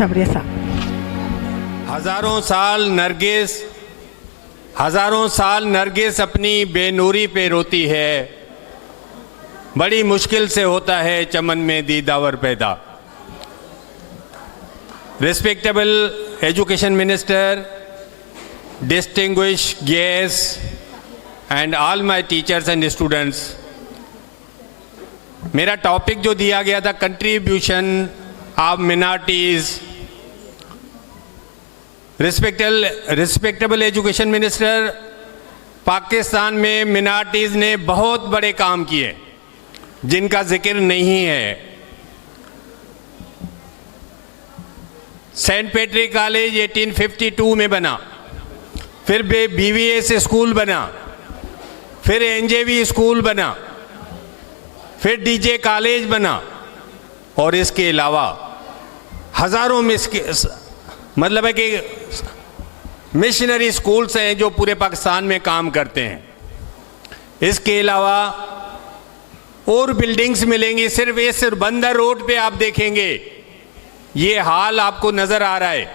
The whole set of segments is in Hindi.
Gabriela. हजारों साल नरगिस अपनी बेनूरी पे रोती है, बड़ी मुश्किल से होता है चमन में दीदावर पैदा। Respectable Education Minister, distinguished guests and all my teachers and students, मेरा टॉपिक जो दिया गया था contribution of minorities. Respectable education minister, Pakistan में मिनॉरिटीज ने बहुत बड़े काम किए जिनका जिक्र नहीं है। सेंट पैट्रिक कॉलेज 1852 में बना, फिर BVS स्कूल बना, फिर NJV स्कूल बना, फिर DJ कॉलेज बना, और इसके अलावा हजारों मतलब है कि मिशनरी स्कूल्स हैं जो पूरे पाकिस्तान में काम करते हैं। इसके अलावा और बिल्डिंग्स मिलेंगी। सिर्फ इस बंदर रोड पे आप देखेंगे ये हाल आपको नजर आ रहा है,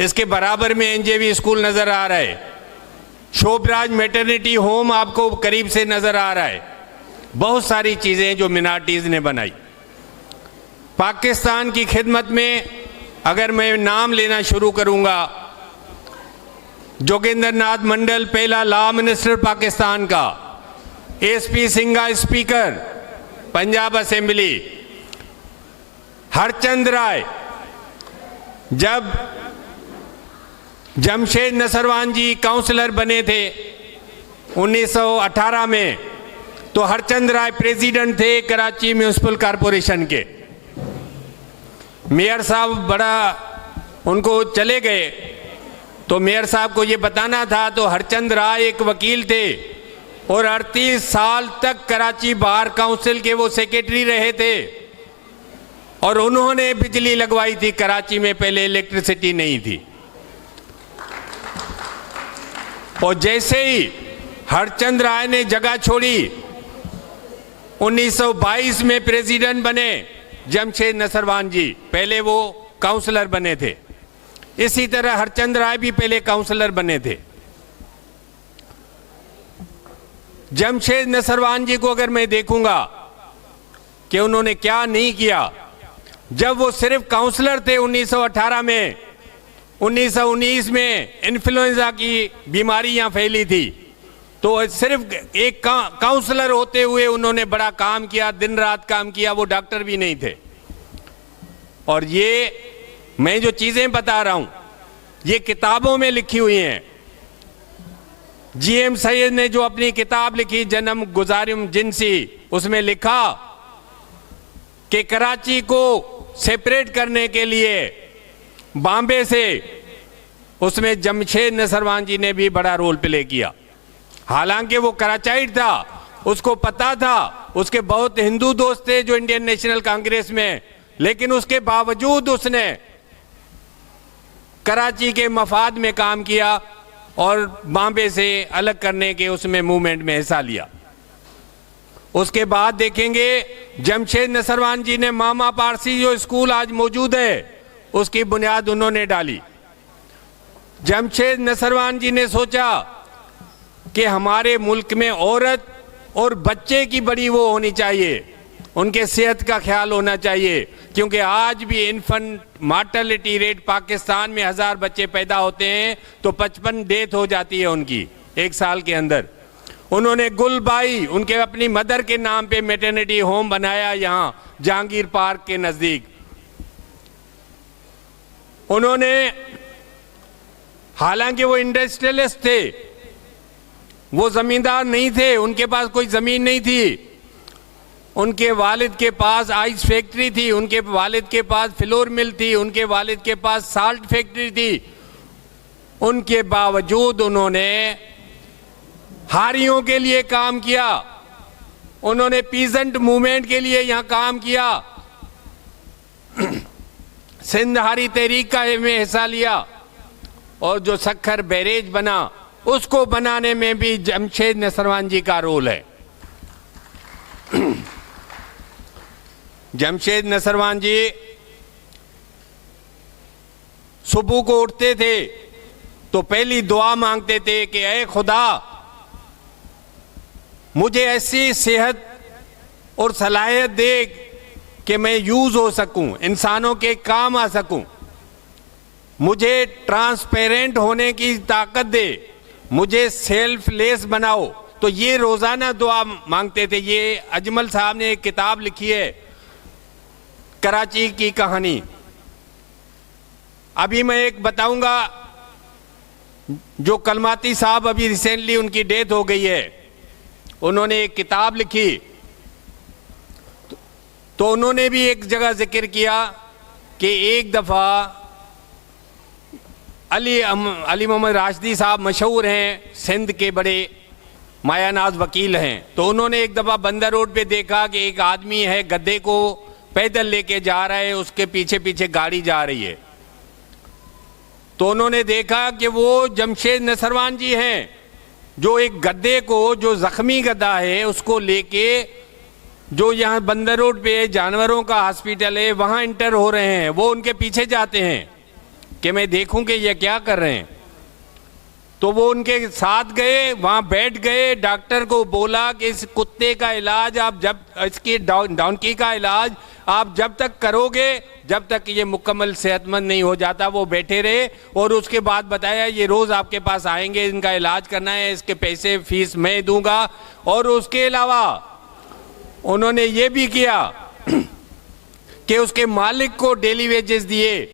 इसके बराबर में NJV स्कूल नजर आ रहा है, शोभराज मैटरनिटी होम आपको करीब से नजर आ रहा है। बहुत सारी चीजें जो मिनॉरिटीज ने बनाई पाकिस्तान की खिदमत में। अगर मैं नाम लेना शुरू करूंगा, जोगिंदर नाथ मंडल पहला लॉ मिनिस्टर पाकिस्तान का, SP Singha speaker Punjab assembly, Harchand Rai जब जमशेद नसरवान जी काउंसलर बने थे 1918 में, तो हरचंद राय प्रेसिडेंट थे कराची म्यूनिसिपल कॉरपोरेशन के। मेयर साहब बड़ा उनको चले गए तो मेयर साहब को ये बताना था, तो हरचंद राय एक वकील थे और 38 साल तक कराची बार काउंसिल के वो सेक्रेटरी रहे थे, और उन्होंने बिजली लगवाई थी कराची में, पहले इलेक्ट्रिसिटी नहीं थी। और जैसे ही हरचंद राय ने जगह छोड़ी 1922 में प्रेसिडेंट बने जमशेद नसरवान जी, पहले वो काउंसलर बने थे। इसी तरह हरचंद राय भी पहले काउंसलर बने थे। जमशेद नसरवान जी को अगर मैं देखूंगा कि उन्होंने क्या नहीं किया, जब वो सिर्फ काउंसलर थे 1918 में, 1919 में इन्फ्लुएंजा की बीमारी यहां फैली थी, तो सिर्फ एक काउंसलर होते हुए उन्होंने बड़ा काम किया, दिन रात काम किया। वो डॉक्टर भी नहीं थे। और ये मैं जो चीजें बता रहा हूं ये किताबों में लिखी हुई हैं। GM सैयद ने जो अपनी किताब लिखी जन्म गुजारिम जिनसी, उसमें लिखा कि कराची को सेपरेट करने के लिए बॉम्बे से, उसमें जमशेद नसरवान जी ने भी बड़ा रोल प्ले किया। हालांकि वो कराचाइट था, उसको पता था, उसके बहुत हिंदू दोस्त थे जो इंडियन नेशनल कांग्रेस में, लेकिन उसके बावजूद उसने कराची के मफाद में काम किया और बॉम्बे से अलग करने के उसमें मूवमेंट में हिस्सा लिया। उसके बाद देखेंगे जमशेद नसरवान जी ने मामा पारसी जो स्कूल आज मौजूद है उसकी बुनियाद उन्होंने डाली। जमशेद नसरवान जी ने सोचा कि हमारे मुल्क में औरत और बच्चे की बड़ी वो होनी चाहिए, उनके सेहत का ख्याल होना चाहिए, क्योंकि आज भी इन्फेंट मार्टलिटी रेट पाकिस्तान में 1000 बच्चे पैदा होते हैं तो 55 डेथ हो जाती है उनकी एक साल के अंदर। उन्होंने गुलबाई उनके अपनी मदर के नाम पे मैटरनिटी होम बनाया यहां जहांगीर पार्क के नजदीक। उन्होंने, हालांकि वो इंडस्ट्रियलिस्ट थे, वो जमींदार नहीं थे, उनके पास कोई जमीन नहीं थी। उनके वालिद के पास आइस फैक्ट्री थी, उनके वालिद के पास फ्लोर मिल थी, उनके वालिद के पास साल्ट फैक्ट्री थी। उनके बावजूद उन्होंने हारियों के लिए काम किया, उन्होंने पीजेंट मूवमेंट के लिए यहां काम किया, सिंध हारी तहरीक का में हिस्सा लिया, और जो सक्खर बैरेज बना उसको बनाने में भी जमशेद नसरवान जी का रोल है। जमशेद नसरवान जी सुबह को उठते थे तो पहली दुआ मांगते थे कि ऐ खुदा, मुझे ऐसी सेहत और सलाहियत दे कि मैं यूज हो सकूं, इंसानों के काम आ सकूं, मुझे ट्रांसपेरेंट होने की ताकत दे, मुझे सेल्फलेस बनाओ। तो ये रोजाना दुआ मांगते थे। ये अजमल साहब ने एक किताब लिखी है, कराची की कहानी। अभी मैं एक बताऊंगा, जो कलमाती साहब अभी रिसेंटली उनकी डेथ हो गई है, उन्होंने एक किताब लिखी, तो उन्होंने भी एक जगह जिक्र किया कि एक दफा अली मोहम्मद राशिदी साहब मशहूर हैं, सिंध के बड़े मायानाज वकील हैं। तो उन्होंने एक दफा बंदर रोड पे देखा कि एक आदमी है गद्दे को पैदल लेके जा रहा है, उसके पीछे पीछे गाड़ी जा रही है। तो उन्होंने देखा कि वो जमशेद नसरवान जी हैं, जो एक गद्दे को, जो जख्मी गद्दा है, उसको लेके जो यहाँ बंदर रोड पे जानवरों का हॉस्पिटल है वहां इंटर हो रहे हैं। वो उनके पीछे जाते हैं कि मैं देखूं कि ये क्या कर रहे हैं। तो वो उनके साथ गए, वहां बैठ गए, डॉक्टर को बोला कि इस कुत्ते का इलाज आप जब, इसकी डॉन्की का इलाज आप जब तक करोगे, जब तक ये मुकम्मल सेहतमंद नहीं हो जाता। वो बैठे रहे और उसके बाद बताया ये रोज आपके पास आएंगे, इनका इलाज करना है, इसके पैसे फीस मैं दूंगा। और उसके अलावा उन्होंने ये भी किया कि उसके मालिक को डेली वेजेस दिए।